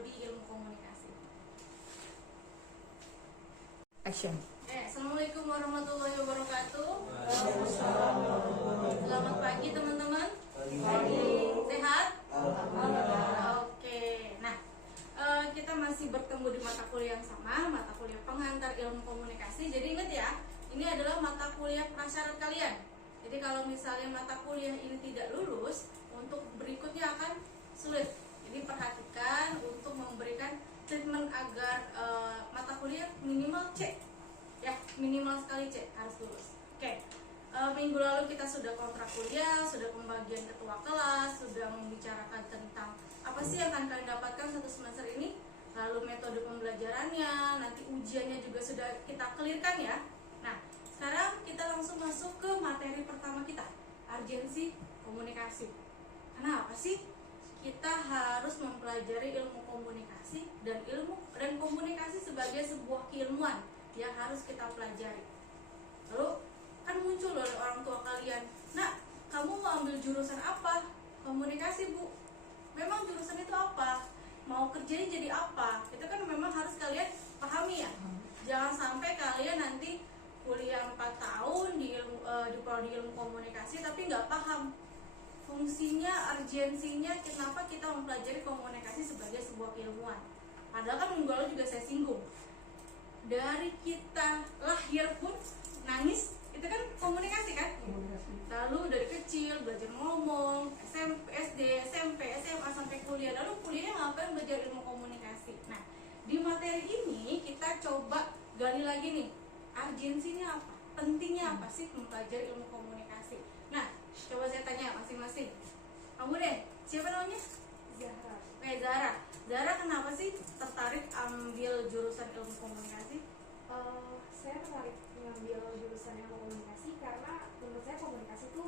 prodi ilmu komunikasi. Action. Assalamualaikum warahmatullahi wabarakatuh. Selamat pagi teman-teman. Pagi. Sehat? Alhamdulillah. Oke. Nah, kita masih bertemu di mata kuliah yang sama, mata kuliah pengantar ilmu komunikasi. Jadi ingat ya, ini adalah mata kuliah prasyarat kalian. Jadi kalau misalnya mata kuliah ini tidak lulus, untuk berikutnya akan sulit. Jadi perhatikan untuk memberikan treatment agar mata kuliah minimal C, ya minimal sekali C harus lulus. Oke. Minggu lalu kita sudah kontrak kuliah, sudah pembagian ketua kelas, sudah membicarakan tentang apa sih yang akan kalian dapatkan satu semester ini, lalu metode pembelajarannya, nanti ujiannya juga sudah kita clearkan ya. Nah, sekarang kita langsung masuk ke materi pertama kita, urgensi komunikasi. Kenapa sih kita harus mempelajari ilmu komunikasi dan komunikasi sebagai sebuah keilmuan yang harus kita pelajari. Lalu kan muncul oleh orang tua kalian, "Nak, kamu mau ambil jurusan apa?" "Komunikasi, Bu." Memang jurusan itu apa? Mau kerjanya jadi apa? Itu kan memang harus kalian pahami ya. Jangan sampai kalian nanti kuliah 4 tahun di prodi ilmu komunikasi tapi nggak paham fungsinya, urgensinya, kenapa kita mempelajari komunikasi sebagai sebuah keilmuan. Padahal kan minggu lalu juga saya singgung, dari kita lahir pun nangis itu kan komunikasi kan. Lalu dari kecil belajar ngomong, SMP, SD, SMP, SMA sampai kuliah. Lalu kuliahnya ngapain belajar ilmu komunikasi? Nah, di materi ini kita coba gali lagi nih, urgensinya apa? Pentingnya apa sih mempelajari ilmu komunikasi? Nah, coba saya tanya masing-masing. Kamu deh, siapa namanya? Zahra. Zahra. Zahra kenapa sih tertarik ambil jurusan ilmu komunikasi? Saya tertarik mengambil jurusan ilmu komunikasi karena menurut saya komunikasi itu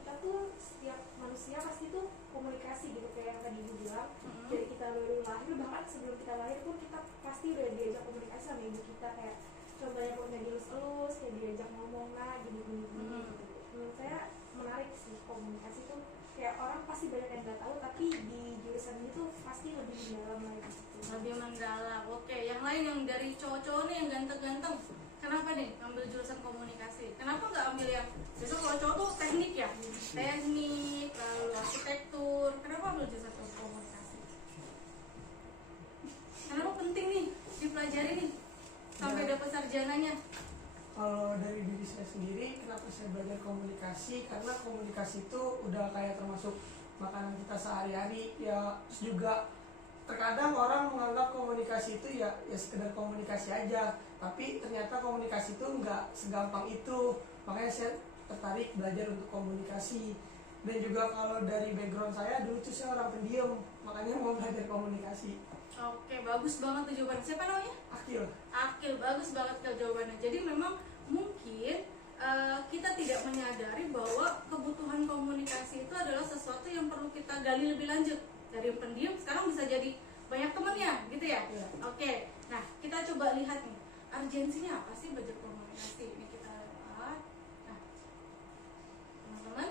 kita tuh setiap manusia pasti tuh komunikasi gitu, kayak yang tadi Ibu bilang. Dari kita baru lahir, bahkan sebelum kita lahir pun kita pasti udah diajak komunikasi sama ibu kita, kayak contohnya kok nggak dielus-elus, kayak diajak ngomong lah gini-gini gitu. Menurut saya menarik sih komunikasi tuh, kayak orang pasti banyak yang nggak tahu tapi di jurusan ini tuh pasti lebih mendalam lagi gitu. Lebih mendalam. Oke, yang lain yang dari cowok-cowok nih yang ganteng-ganteng, kenapa nih ambil jurusan komunikasi? Kenapa nggak ambil yang biasanya kalau cowok tuh teknik ya, teknik lalu arsitektur, kenapa ambil jurusan komunikasi? Kenapa penting nih dipelajari nih sampai dapat sarjananya? Kalau dari diri saya sendiri, kenapa saya belajar komunikasi? Karena komunikasi itu udah kayak termasuk makanan kita sehari-hari ya. Terus juga terkadang orang menganggap komunikasi itu ya sekedar komunikasi aja, tapi ternyata komunikasi itu nggak segampang itu. Makanya saya tertarik belajar untuk komunikasi. Dan juga kalau dari background saya, dulu tuh saya orang pendiam, makanya mau belajar komunikasi. Oke, bagus banget tuh jawabannya. Siapa namanya? Akil. Akil, bagus banget tuh jawabannya. Jadi memang mungkin kita tidak menyadari bahwa kebutuhan komunikasi itu adalah sesuatu yang perlu kita gali lebih lanjut. Dari pendiam sekarang bisa jadi banyak temennya, gitu ya? Ya. Oke, nah kita coba lihat nih, urgensinya apa sih belajar komunikasi? Ini kita lihat. Nah, teman-teman,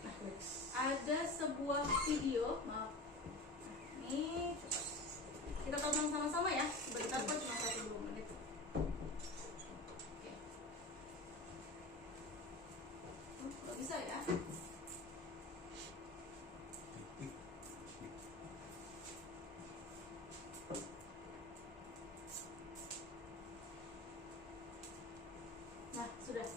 nah ada sebuah video, maaf. Nah, ini kita tonton sama-sama ya. Sebentar kok, cuma 1-2 menit. Oke. Gak bisa ya. Nah, sudah.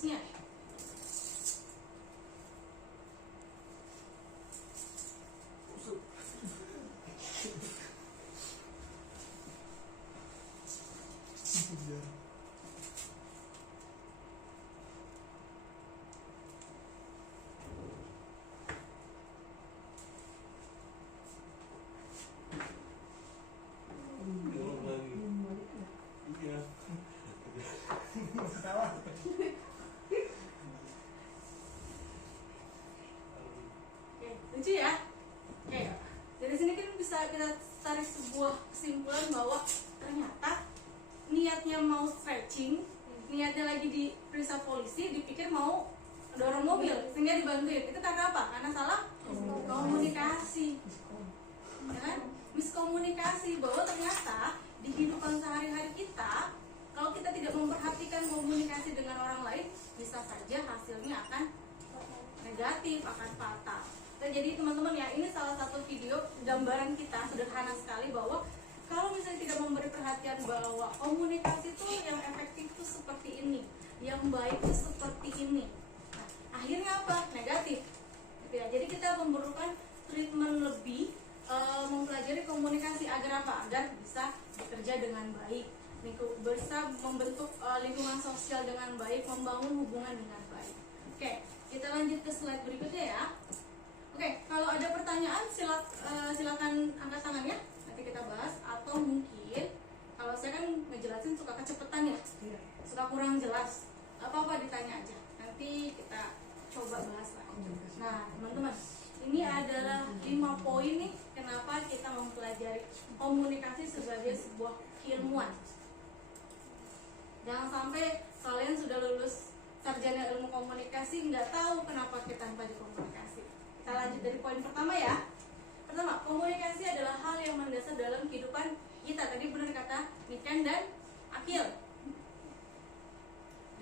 kasusnya. Oke, lucu ya. Oke, dari sini kan bisa kita tarik sebuah kesimpulan bahwa ternyata niatnya mau stretching, niatnya lagi diperiksa polisi, dipikir mau dorong mobil sehingga dibantuin. Itu karena apa? Karena salah komunikasi, ya kan? Miskomunikasi, bahwa ternyata di kehidupan sehari-hari kita, kalau kita tidak memperhatikan komunikasi dengan orang lain, bisa saja hasilnya akan negatif, akan fatal. Nah, jadi teman-teman ya, ini salah satu video gambaran kita sederhana sekali bahwa kalau misalnya tidak memberi perhatian bahwa komunikasi itu yang efektif itu seperti ini, yang baik itu seperti ini. Nah, akhirnya apa? Negatif. Gitu ya. Jadi kita memerlukan treatment lebih, mempelajari komunikasi agar apa? Agar bisa bekerja dengan baik, bisa membentuk lingkungan sosial dengan baik, membangun hubungan dengan baik. Oke, kita lanjut ke slide berikutnya ya. Oke, kalau ada pertanyaan silakan angkat tangannya, nanti kita bahas. Atau mungkin kalau saya kan ngejelasin suka kecepetan ya, suka kurang jelas, apa-apa ditanya aja, nanti kita coba bahas lah. Nah teman-teman, ini adalah 5 poin nih kenapa kita mempelajari komunikasi sebagai sebuah keilmuan. Jangan sampai kalian sudah lulus sarjana ilmu komunikasi nggak tahu kenapa kita mempelajari komunikasi. Kita lanjut dari poin pertama ya. Pertama, komunikasi adalah hal yang mendasar dalam kehidupan kita. Tadi benar kata Niken dan Akil.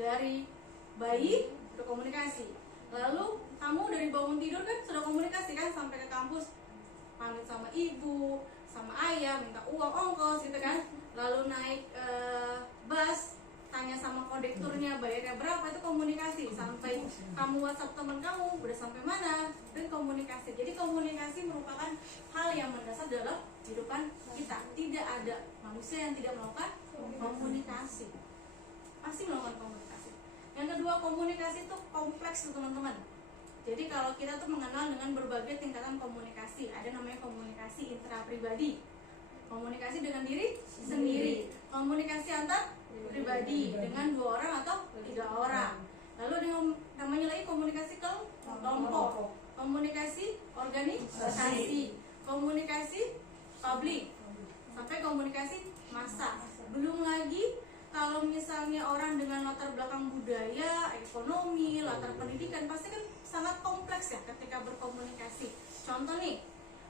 Dari bayi berkomunikasi. Lalu kamu dari bangun tidur kan sudah komunikasi kan, sampai ke kampus pamit sama ibu, sama ayah, minta uang ongkos gitu kan. Lalu naik bus, tanya sama kondekturnya bayarnya berapa, itu komunikasi. Sampai kamu WhatsApp teman kamu udah sampai mana, dan komunikasi. Jadi komunikasi merupakan hal yang mendasar dalam kehidupan kita. Tidak ada manusia yang tidak melakukan komunikasi, pasti melakukan komunikasi. Yang kedua, komunikasi itu kompleks teman-teman. Jadi kalau kita tuh mengenal dengan berbagai tingkatan komunikasi, ada namanya komunikasi intrapribadi, komunikasi dengan diri sendiri, komunikasi antar pribadi dengan 2 orang atau 3 orang. Lalu dengan namanya lagi komunikasi kelompok, komunikasi organisasi, komunikasi publik, sampai komunikasi massa. Belum lagi kalau misalnya orang dengan latar belakang budaya, ekonomi, latar pendidikan, pasti kan sangat kompleks ya ketika berkomunikasi. Contoh nih,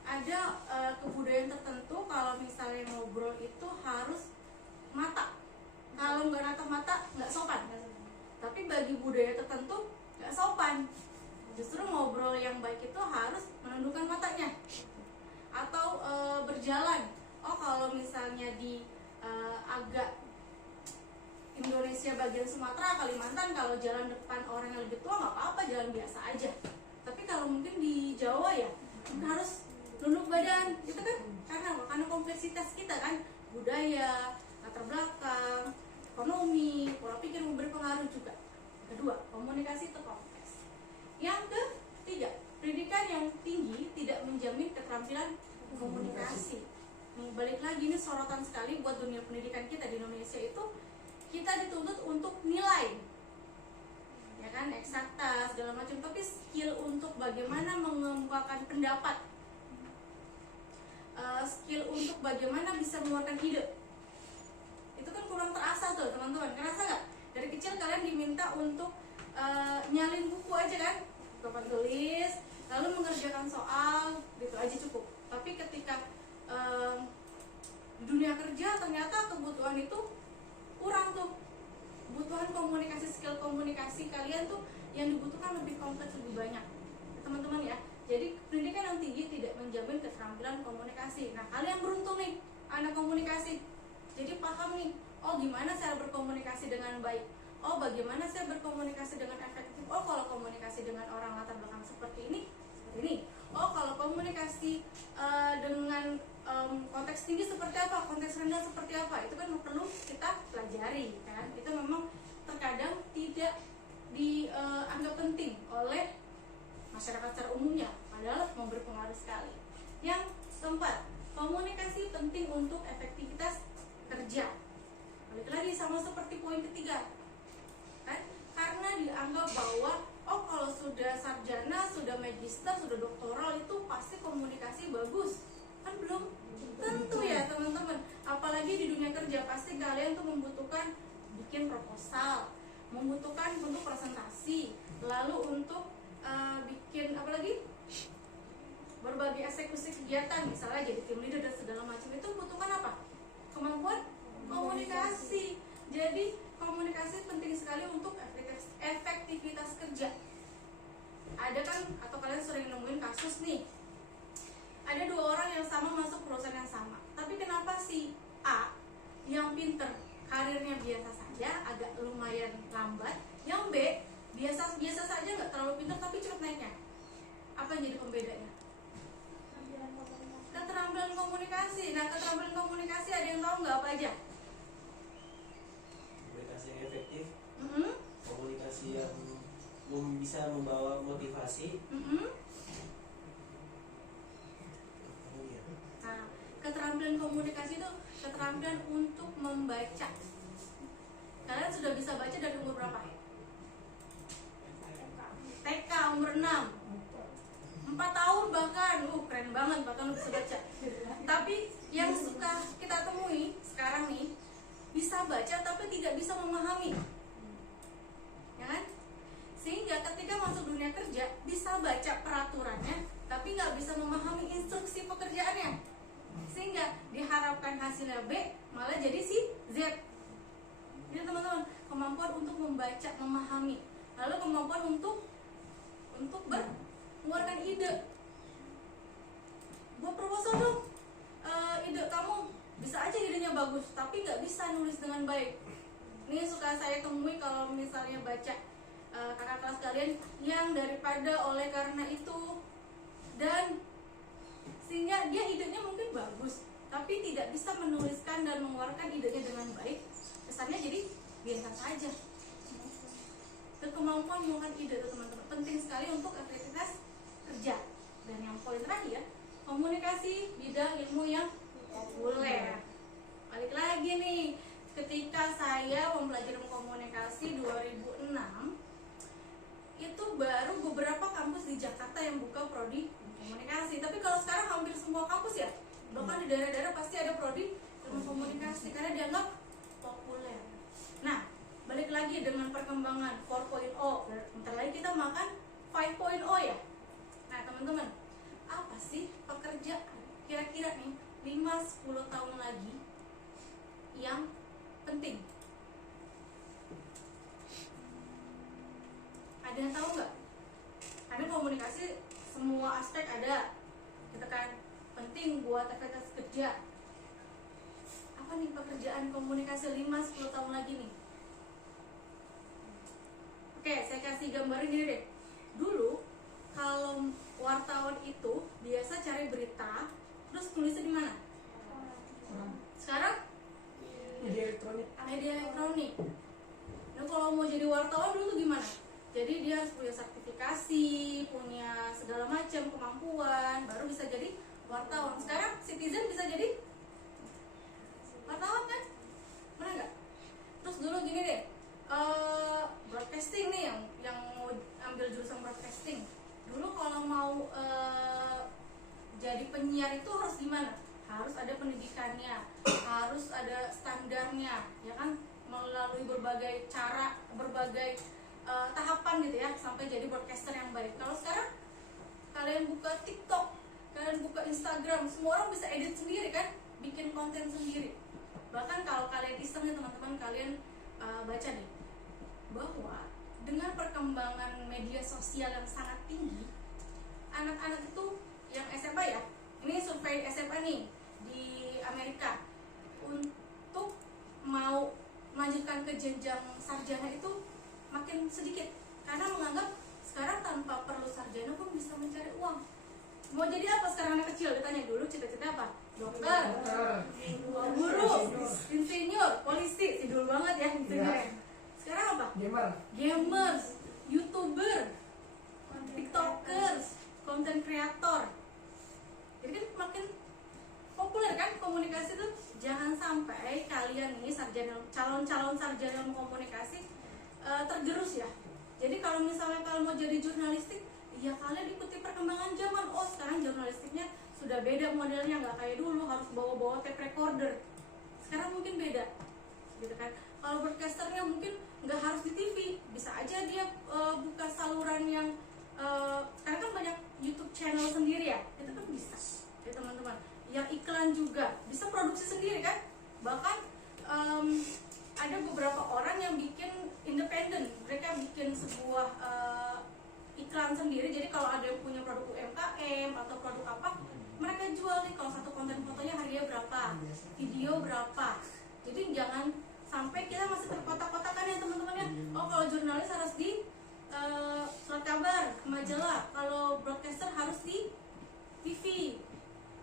ada kebudayaan tertentu kalau misalnya ngobrol itu harus mata. Kalau nggak natap mata nggak sopan. Tapi bagi budaya tertentu nggak sopan. Justru ngobrol yang baik itu harus menundukkan matanya. Atau berjalan. Oh kalau misalnya di agak Indonesia bagian Sumatera, Kalimantan, kalau jalan depan orang yang lebih tua nggak apa-apa, jalan biasa aja. Tapi kalau mungkin di Jawa ya harus nunduk badan, gitu kan? Karena kompleksitas kita kan, budaya, latar belakang, ekonomi, pola pikir berpengaruh juga. Kedua, komunikasi itu kompleks. Yang ketiga, pendidikan yang tinggi tidak menjamin keterampilan komunikasi. Nih, balik lagi, ini sorotan sekali buat dunia pendidikan kita di Indonesia. Itu kita dituntut untuk nilai, ya kan, eksakta segala macam, tapi skill untuk bagaimana mengemukakan pendapat, skill untuk bagaimana bisa mengeluarkan ide, itu kan kurang terasa tuh teman-teman. Kerasa nggak? Dari kecil kalian diminta untuk nyalin buku aja kan, papan tulis, lalu mengerjakan soal, gitu aja cukup. Tapi ketika di dunia kerja ternyata kebutuhan itu kurang tuh. Kebutuhan komunikasi, skill komunikasi kalian tuh yang dibutuhkan lebih kompleks, lebih banyak, teman-teman ya. Jadi pendidikan yang tinggi tidak menjamin keterampilan komunikasi. Nah kalian beruntung nih, anak komunikasi. Jadi paham nih, oh gimana cara berkomunikasi dengan baik, oh bagaimana saya berkomunikasi dengan efektif, oh kalau komunikasi dengan orang latar belakang seperti ini, oh kalau komunikasi dengan konteks tinggi seperti apa, konteks rendah seperti apa, itu kan perlu kita pelajari kan. Itu memang terkadang tidak dianggap penting oleh masyarakat secara umumnya, padahal mau berpengaruh sekali. Yang keempat, komunikasi penting untuk efektivitas kerja. Balik lagi sama seperti poin ketiga kan, karena dianggap bahwa oh kalau sudah sarjana, sudah magister, sudah doktoral itu pasti komunikasi bagus. Kan belum tentu ya teman-teman. Apalagi di dunia kerja pasti kalian tuh membutuhkan bikin proposal, membutuhkan bentuk presentasi, lalu untuk bikin apa lagi, berbagai eksekusi kegiatan, misalnya jadi tim leader dan segala macam, itu membutuhkan apa? Kemampuan komunikasi. Jadi komunikasi penting sekali untuk efektivitas kerja. Ada kan, atau kalian sering nemuin kasus nih, ada dua orang yang sama masuk perusahaan yang sama, tapi kenapa si A yang pinter karirnya biasa saja, agak lumayan lambat, yang B biasa saja, nggak terlalu pinter tapi cepat naiknya? Apa yang jadi pembedanya? Keterampilan komunikasi. Nah, keterampilan komunikasi ada yang tahu nggak apa aja? Komunikasi yang efektif, Mm-hmm. komunikasi yang bisa membawa motivasi. Mm-hmm. Nah, keterampilan komunikasi itu keterampilan untuk membaca. Kalian sudah bisa baca dari umur berapa? TK umur 6, 4 tahun bahkan. Keren banget, bahkan bisa baca. Tapi yang suka kita temui sekarang nih, bisa baca tapi tidak bisa memahami, ya kan? Sehingga ketika masuk dunia kerja bisa baca peraturannya tapi nggak bisa memahami instruksi pekerjaannya, sehingga diharapkan hasilnya B malah jadi si Z. Jadi teman-teman, kemampuan untuk membaca, memahami, lalu kemampuan untuk mengeluarkan ide. Buat proposal dong, ide kamu bisa aja idenya bagus tapi nggak bisa nulis dengan baik. Ini suka saya temui kalau misalnya baca kakak kelas kalian yang daripada oleh karena itu, dan sehingga dia idenya mungkin bagus tapi tidak bisa menuliskan dan mengeluarkan idenya dengan baik, kesannya jadi biasa saja. Dan kemampuan mengeluarkan ide itu teman-teman penting sekali untuk aktivitas kerja. Dan yang poin terakhir, komunikasi bidang ilmu yang populer. Balik lagi nih, ketika saya mempelajari komunikasi 2006, itu baru beberapa kampus di Jakarta yang buka prodi komunikasi. Tapi kalau sekarang hampir semua kampus ya, bahkan di daerah-daerah pasti ada prodi ilmu komunikasi karena dianggap populer. Nah, balik lagi dengan perkembangan 4.0, bentar lagi kita makan 5.0 ya. Nah teman-teman, apa sih pekerjaan kira-kira nih 5-10 tahun lagi yang penting? Ada yang tahu nggak? Karena komunikasi semua aspek ada, kita kan penting buat efektivitas kerja. Apa nih pekerjaan komunikasi 5-10 tahun lagi nih? Oke, saya kasih gambarin gini deh. Dulu kalau wartawan itu biasa cari berita, terus tulisnya di mana? Sekarang Media elektronik. media elektronik. Nah kalau mau jadi wartawan dulu tuh gimana? Jadi dia harus punya sertifikasi, punya segala macam kemampuan, baru bisa jadi wartawan. Sekarang citizen bisa jadi wartawan kan? Benar nggak? Terus dulu gini deh, broadcasting nih yang mau ambil jurusan broadcasting. Dulu kalau mau jadi penyiar itu harus gimana? Harus ada pendidikannya, harus ada standarnya, ya kan? Melalui berbagai cara, berbagai tahapan gitu ya, sampai jadi broadcaster yang baik. Kalau sekarang kalian buka TikTok, kalian buka Instagram, semua orang bisa edit sendiri kan, bikin konten sendiri. Bahkan kalau kalian iseng nih teman-teman, kalian baca nih bahwa dengan perkembangan media sosial yang sangat tinggi, anak-anak itu yang SMA ya, ini survei SMA nih di Amerika, untuk mau melanjutkan ke jenjang sarjana itu makin sedikit, karena menganggap sekarang tanpa perlu sarjana pun bisa mencari uang. Mau jadi apa sekarang anak kecil? Ditanya dulu cita-cita apa? Dokter, guru, insinyur, polisi. Sidul banget ya insinyur. Iya. Sekarang apa? Gamer. Gamers, YouTuber, TikTokers, content creator. Jadi kan makin populer kan komunikasi tuh. Jangan sampai kalian nih calon-calon sarjana ilmu komunikasi tergerus ya. Jadi kalau misalnya kalau mau jadi jurnalistik, ya kalian ikuti perkembangan zaman. Oh sekarang jurnalistiknya sudah beda modelnya, nggak kayak dulu harus bawa-bawa tape recorder. Sekarang mungkin beda, gitu kan. Kalau broadcasternya mungkin nggak harus di TV, bisa aja dia buka saluran yang sekarang kan banyak YouTube channel sendiri ya, itu kan bisa ya teman-teman. Yang iklan juga bisa produksi sendiri kan. Bahkan ada beberapa orang yang bikin independen, mereka bikin sebuah iklan sendiri. Jadi kalau ada yang punya produk UMKM atau produk apa, mereka jual nih. Kalau satu konten fotonya harganya berapa, video berapa. Jadi jangan sampai kita masih terkotak-kotakan ya teman-teman ya. Oh kalau jurnalis harus di surat kabar, majalah. Kalau broadcaster harus di TV,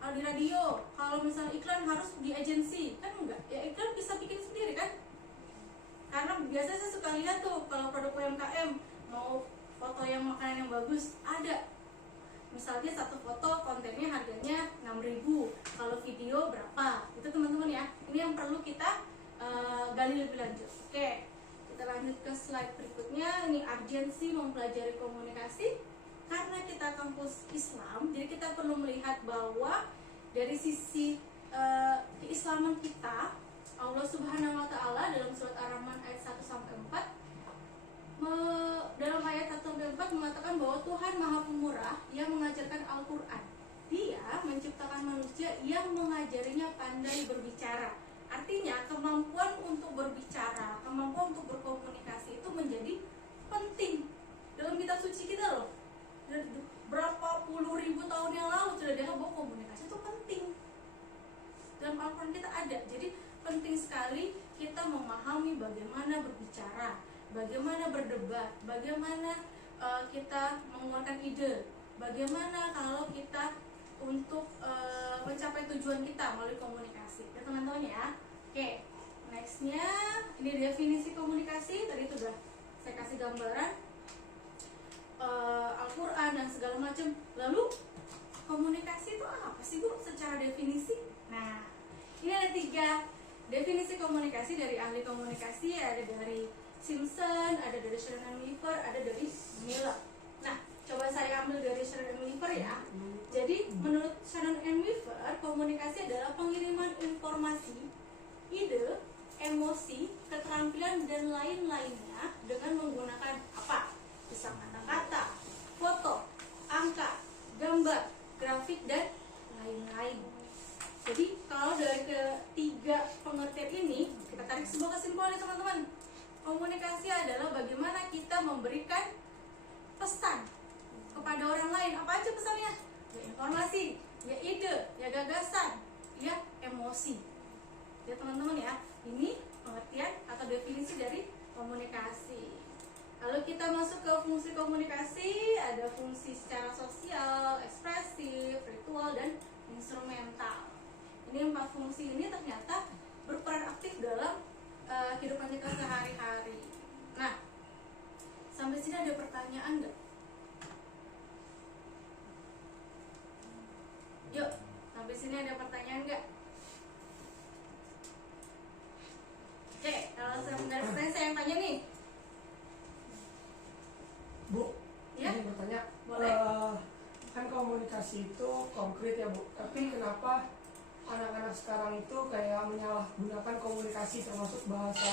di radio. Kalau misalnya iklan harus di agensi, kan enggak? Ya iklan bisa bikin sendiri kan? Karena biasanya saya suka lihat tuh kalau produk UMKM mau foto yang makanan yang bagus, ada misalnya satu foto kontennya harganya 6.000, kalau video berapa, itu teman-teman ya. Ini yang perlu kita gali lebih lanjut. Oke, kita lanjut ke slide berikutnya. Ini urgensi mempelajari komunikasi. Karena kita kampus Islam, jadi kita perlu melihat bahwa dari sisi keislaman kita, Allah Subhanahu wa Ta'ala dalam surat Ar-Rahman ayat 1-4, dalam ayat 1-4 mengatakan bahwa Tuhan Maha Pemurah yang mengajarkan Al-Quran. Dia menciptakan manusia yang mengajarinya pandai berbicara. Artinya kemampuan untuk berbicara, kemampuan untuk berkomunikasi itu menjadi penting dalam kitab suci kita loh. Berapa puluh ribu tahun yang lalu sudah dianggap bahwa komunikasi itu penting. Dalam Al-Quran kita ada. Jadi penting sekali kita memahami bagaimana berbicara, bagaimana berdebat, bagaimana kita mengeluarkan ide, bagaimana kalau kita untuk mencapai tujuan kita melalui komunikasi. Ya teman-teman ya. Oke, nextnya ini definisi komunikasi. Tadi sudah saya kasih gambaran Al-Quran dan segala macam. Lalu komunikasi itu apa sih Bu secara definisi? Nah, ini ada 3 definisi komunikasi dari ahli komunikasi. Ada dari Simpson, ada dari Sheldon and Weaver, ada dari Miller. Nah, coba saya ambil dari Sheldon and Weaver ya. Jadi menurut Sheldon and Weaver, komunikasi adalah pengiriman informasi, ide, emosi, keterampilan dan lain-lainnya dengan menggunakan apa? Bisa kata-kata, foto, angka, gambar, grafik dan lain-lain. Jadi kalau dari ketiga pengertian ini kita tarik sebuah kesimpulan nih teman-teman. Komunikasi adalah bagaimana kita memberikan pesan kepada orang lain. Apa aja pesannya? Ya informasi, ya ide, ya gagasan, ya emosi. Ya teman-teman ya, ini pengertian atau definisi dari komunikasi. Lalu kita masuk ke fungsi komunikasi. Ada fungsi secara sosial, ekspresif, ritual, dan instrumental. Ini 4 fungsi ini ternyata berperan aktif dalam kehidupan kita sehari-hari. Nah, sampai sini ada pertanyaan nggak? Yuk, sampai sini ada pertanyaan nggak? Oke, kalau dari pertanyaan saya yang tanya nih. Bu, Ya? ini bertanya. Boleh. Kan komunikasi itu konkret ya Bu, tapi kenapa anak-anak sekarang itu kayak menyalahgunakan komunikasi termasuk bahasa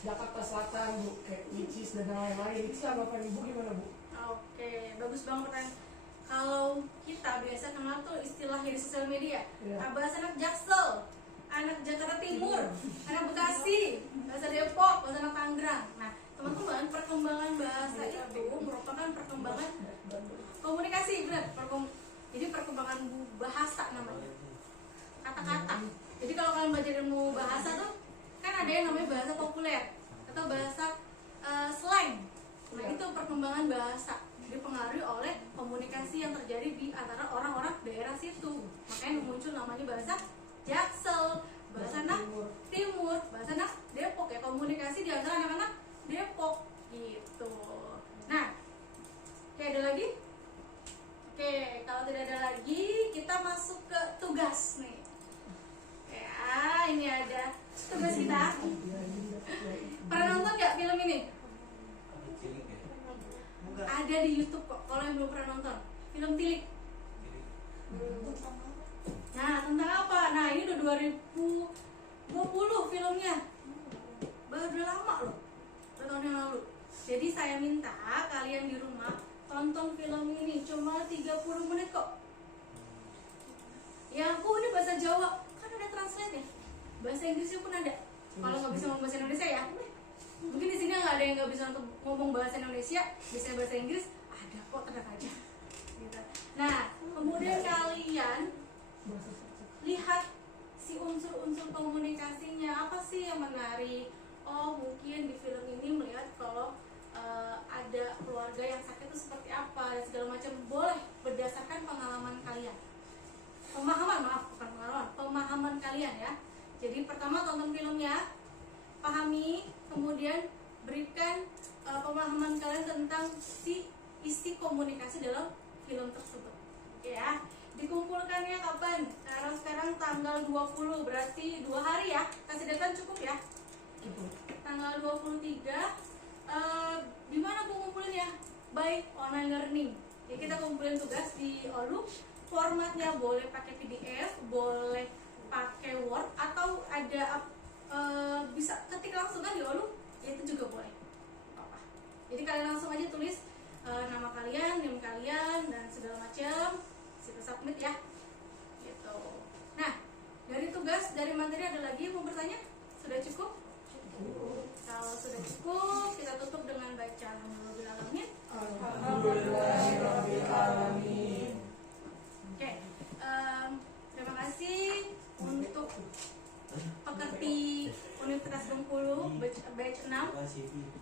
Jakarta Selatan Bu, kayak which is dan lain-lain. Itu tanggapan Ibu gimana Bu? Oke, bagus banget pertanyaan. Kalau kita biasa kenal tuh istilahnya di sosial media, Iya. bahasa anak Jaksel, anak Jakarta Timur, anak Bekasi, bahasa Depok, bahasa anak Tangerang. Nah, teman-teman, perkembangan bahasa itu merupakan perkembangan komunikasi, benar. Jadi perkembangan bahasa namanya, kata-kata. Jadi kalau kalian belajar ilmu bahasa tuh kan ada yang namanya bahasa populer atau bahasa slang. Nah, itu perkembangan bahasa dipengaruhi oleh komunikasi yang terjadi di antara orang-orang daerah situ. Makanya muncul namanya bahasa Jaksel, bahasa anak Timur, bahasa anak Depok ya, komunikasi di antara anak-anak Depok gitu. Nah, oke, ada lagi? Oke, kalau tidak ada lagi, kita masuk ke tugas nih. Ya, ini ada tugas kita. Pernah nonton nggak film ini? Ada di YouTube kok, kalau yang belum pernah nonton. Film Tilik. Nah, tentang apa? Nah, ini udah 2020 filmnya. Baru udah lama loh. 2 tahun yang lalu. Jadi saya minta kalian di rumah tonton film ini cuma 30 menit kok. Ya aku ini bahasa Jawa, kan ada translate ya. Bahasa Inggrisnya pun ada. Kalau nggak bisa ngomong bahasa Indonesia ya. Mungkin di sini nggak ada yang nggak bisa untuk ngomong bahasa Indonesia, bisa bahasa Inggris, ada kok, tenang aja. Gitu. Nah, kemudian kalian lihat si unsur-unsur komunikasinya apa sih yang menarik. Oh, mungkin di film ini melihat kalau ada keluarga yang sakit itu seperti apa dan segala macam. Boleh berdasarkan pengalaman kalian, pemahaman kalian ya. Jadi pertama tonton filmnya, pahami, kemudian berikan pemahaman kalian tentang si isi komunikasi dalam film tersebut. Oke ya. Dikumpulkannya kapan? Karena sekarang tanggal 20, berarti 2 hari ya. Kasih deadline cukup ya. Tanggal 23 di mana Bu ngumpulinnya? By online learning. Jadi kita kumpulin tugas di Olu. Formatnya boleh pakai PDF, boleh pakai Word, atau ada bisa ketik langsung kan di Olu, ya itu juga boleh. Apa? Jadi kalian langsung aja tulis nama kalian, NIM kalian, dan segala macam. Kita submit ya. Gitu. Nah, dari tugas, dari materi ada lagi yang mau bertanya? Sudah cukup? Kalau sudah cukup, kita tutup dengan baca Alhamdulillahirrahmanirrahim. Alhamdulillahirrahmanirrahim. Oke, terima kasih untuk pekerti Universitas Bengkulu batch 6.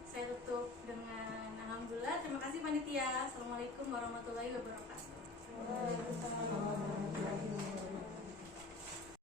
Saya tutup dengan alhamdulillah. Terima kasih panitia. Assalamualaikum warahmatullahi wabarakatuh.